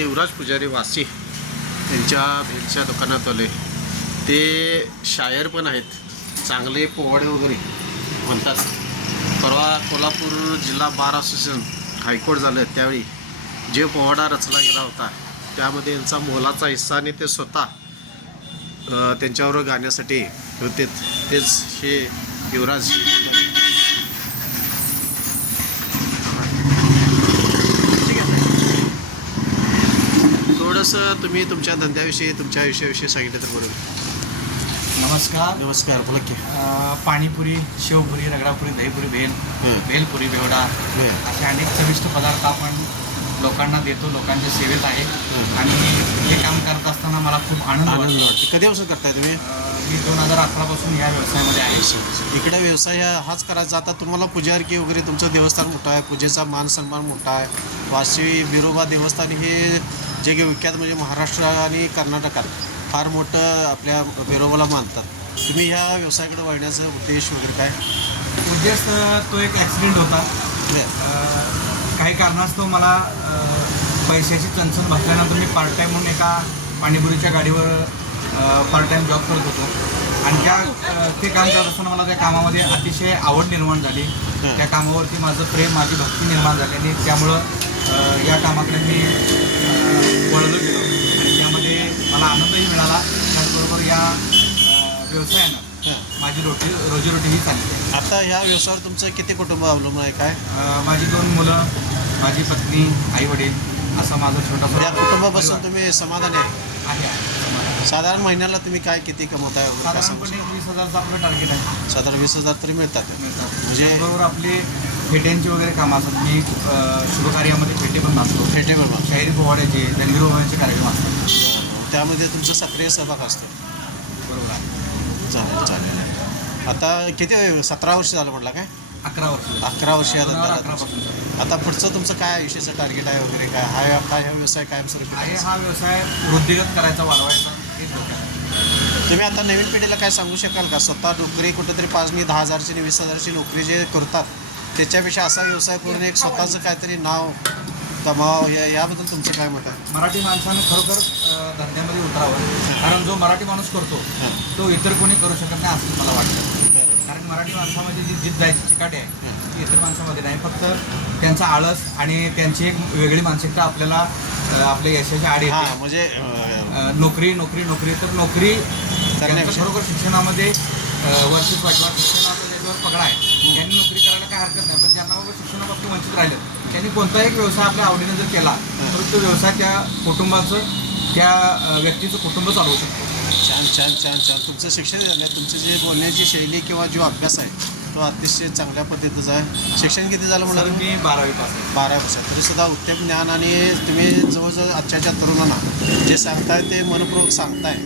युवराज पुजारी वासी यांच्या भेलच्या दुकानात आले ते शायर पण आहेत. चांगले पोवाडे वगैरे म्हणतात. परवा कोल्हापूर जिल्हा बार असोसिएशन हायकोर्ट झालं त्यावेळी जे पोवाडा रचला गेला होता त्यामध्ये यांचा मोलाचा हिस्सा आणि ते स्वतः त्यांच्यावर गाण्यासाठी होते. तेच हे युवराज थोडंसं तुम्ही तुमच्या धंद्याविषयी तुमच्या आयुष्याविषयी सांगितलं तर बरोबर. नमस्कार. नमस्कार बोला की. पाणीपुरी शेवपुरी रगडापुरी दहीपुरी भेल. भेलपुरी बेवडा. असे अनेक चविष्ट पदार्थ आपण लोकांना देतो लोकांच्या सेवेत आहे. आणि हे काम करत असताना मला खूप आनंद आनंद वाटतो. कधीपासून करताय तुम्ही? मी दोन हजार अकरापासून या व्यवसायामध्ये आहे. इकडे व्यवसाय हाच करायचा. आता तुम्हाला पुजारकी वगैरे तुमचं देवस्थान मोठं आहे. पूजेचा मान सन्मान मोठा आहे. वाशी बिरोबा देवस्थान हे जे काही विख्यात म्हणजे महाराष्ट्र आणि कर्नाटकात फार मोठं आपल्या बिरोबाला मानतात. तुम्ही ह्या व्यवसायाकडे वळण्याचा उद्देश वगैरे काय? उद्देश तो एक ॲक्सिडेंट होता. काही कारणास्तव मला पैशाची चणचण भासल्यानंतर मी पार्ट टाईम म्हणून एका पाणीपुरीच्या गाडीवर पार्ट टाईम जॉब करत होतो. आणि त्या ते काम करत असताना मला त्या कामामध्ये अतिशय आवड निर्माण झाली. त्या कामावरती माझं प्रेम माझी भक्ती निर्माण झाली आणि त्यामुळं या कामाकडे मी वळलो गेलो. आणि त्यामध्ये मला आनंदही मिळाला. त्याचबरोबर या व्यवसायानं हां. माझी रोटी रोजीरोटीही चालली. आहे आता ह्या व्यवसायावर तुमचं किती कुटुंब अवलंबून आहे? काय? माझी दोन मुलं माझी पत्नी आई वडील असा माझा छोटा या कुटुंबापासून तुम्ही समाधानी आहे. साधारण महिन्याला तुम्ही काय किती कमवताय वगैरे काय सांगू साधारणपणे वीस हजारचं आपलं टार्गेट आहे? साधारण वीस हजार तरी मिळतात. म्हणजे बरोबर आपले फेट्यांची वगैरे कामं असतात. मी अ, शुभकार्यामध्ये फेटे पण नाचतो फेटे बरोबर शाहिरी पोवाड्याचे दंगीर पोवाड्याचे कार्यक्रम असतात. त्यामध्ये तुमचा सक्रिय सहभाग असतो. बरोबर आहे. चालेल चालेल. आता किती सतरा वर्ष झालं म्हटलं काय? अकरा वर्ष अकरा वर्ष या धंद्याला अकरापासून तुमचं. आता पुढचं तुमचं काय आयुष्याचं टार्गेट आहे वगैरे काय? हा काय हा व्यवसाय कायमस्वरूपी आहे? हा व्यवसाय वृद्धिगत करायचा वाढवायचा. आहे. तुम्ही आता नवीन पिढीला काय सांगू शकाल का स्वतः नोकरी कुठेतरी पाचनी दहा हजारची आणि वीस हजारची नोकरी जे करतात त्याच्यापेक्षा असा व्यवसाय करून एक स्वतःचं काहीतरी नाव कमाव या याबद्दल तुमचं काय मत आहे मराठी माणसानं खरोखर धंद्यामध्ये उतरावं कारण जो मराठी माणूस करतो. तो इतर कोणी करू शकत नाही असं मला वाटतं. कारण मराठी माणसामध्ये जी जिद्द आहे चिकाटी आहे. ती इतर माणसामध्ये नाही फक्त त्यांचा आळस आणि त्यांची एक वेगळी मानसिकता आपल्याला आपल्या यशाच्या आड हा म्हणजे नोकरी नोकरी नोकरी. तर नोकरी खरोखर शिक्षणामध्ये अ, वर्चस्व किंवा शिक्षणाचा ज्याच्यावर पगडा आहे त्यांनी नोकरी करायला काय हरकत नाही. पण ज्यांना बाबा शिक्षणापासून वंचित राहिलं त्यांनी कोणताही एक व्यवसाय आपल्या आवडीने जर केला तर तो व्यवसाय त्या कुटुंबाचं त्या व्यक्तीचं कुटुंब चालवू शकतो. छान छान छान छान. तुमचं शिक्षण झालं. तुमचं जे बोलण्याची शैली किंवा जो अभ्यास आहे तो अतिशय चांगल्या पद्धतीचा आहे. शिक्षण किती झालं म्हणाल मी बारावी पास आहे बारा वर्षात तरी सुद्धा उत्तम ज्ञान आणि तुम्ही जवळजवळ आजच्याच्या तरुणांना जे सांगताय ते मनपूर्वक सांगताय.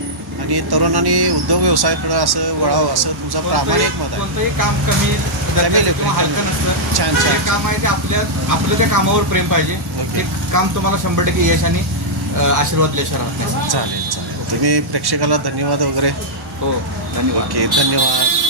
आणि तरुणांनी उद्योग व्यवसायाकडे असं वळावं असं तुमचं प्रामाणिक मत आहे. कोणतंही काम कमी हलकं नसतं. छान, छान. काम आहे ते आपल्या आपलं त्या कामावर प्रेम पाहिजे. ते काम तुम्हाला शंभर टक्के यश आणि आशीर्वाद दिल्याशिवाय राहत चालेल चालेल. तुम्ही प्रेक्षकाला धन्यवाद वगैरे. हो धन्यवाद. धन्यवाद.